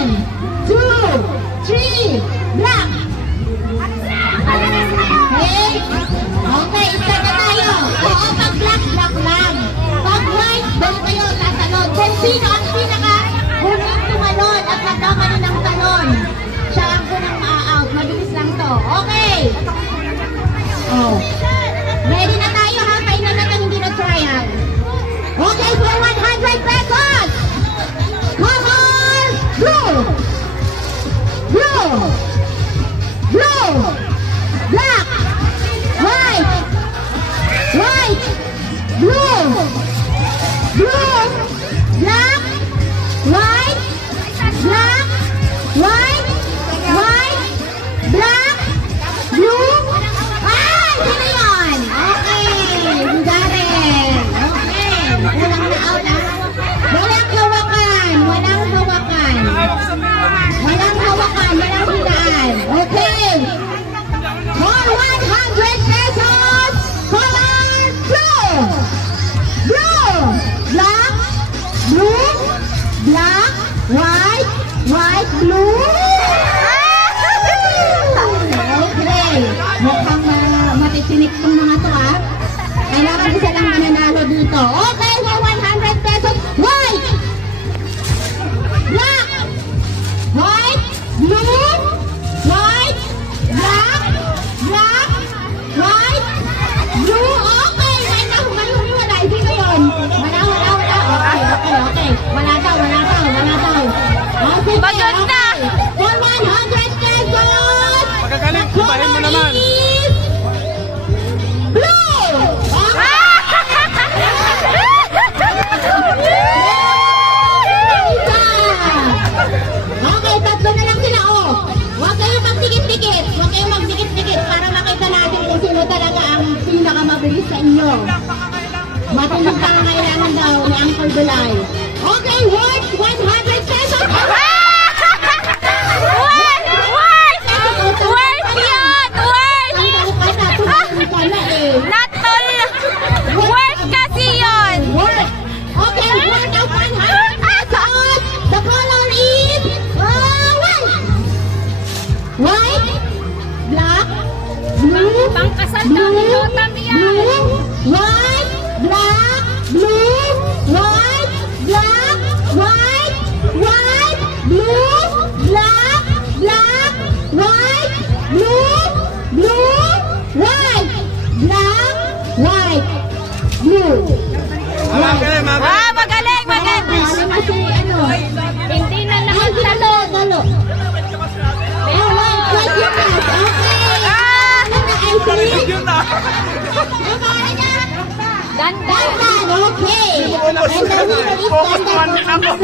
1, 2, 3, black. Okay? Okay, start na tayo. Oo, pag black, black lang. Pag white, doon kayo tatalon. Kung sino ang pinaka huling tumalon at nagkamali ng talon, siya ang unang ma-out. Mabilis lang to. Okay. Oh. Ready na tayo ha? Kainan na hindi na-trial. Okay, for 100 pesos. Color blue. Blue. Blue. Black. White. White. Blue. Blue. Black. White. Black. White. White. Black. Blue. Ay! Sino yun? Okay. Garen. Okay. Walang na-out ah. Walang hawakan. Walang hawakan. Walang hawakan. Walang hilaan. Okay. For 100 pesos, color blue. Blue. Black. Blue. Black. White. White. Blue. Okay. Mukhang matitinik ng mga to ah. Kailangan isa lang mananalo dito. Okay, for 100 pesos. White. Black. White. Blue. White. Black. Black. White. Blue. Okay. May humiwalay. Sino yun? Wala. Okay. Wala daw. Okay. Maganda. For 100 pesos. Magagaling, kumahin mo naman. Blue! Okay, tatlo na lang sila, oh. Huwag kayong magdikit-dikit. Huwag kayong magdikit-dikit para makita natin kung sino talaga ang pinakamabilis sa inyo. Matulog pangangailangan daw ni Uncle Belay. Okay, worth 100 pesos. Worth kasi yun! Worth. Okay, worth of 100 pesos. The color is white. White, black, blue, Pangkasal blue, namin Lotam yan! blue, white, black, blue, white, black, white, white, blue, black, black, white, blue, blue, white, black, white, blue. Magaling. Magaling! Ano na si ano? Hindi na Ay, talo. Oh, white, white yung last. Okay. Ano na, ice cream? Yun na. Ganda! Okay. And the winner is Focus naman ako.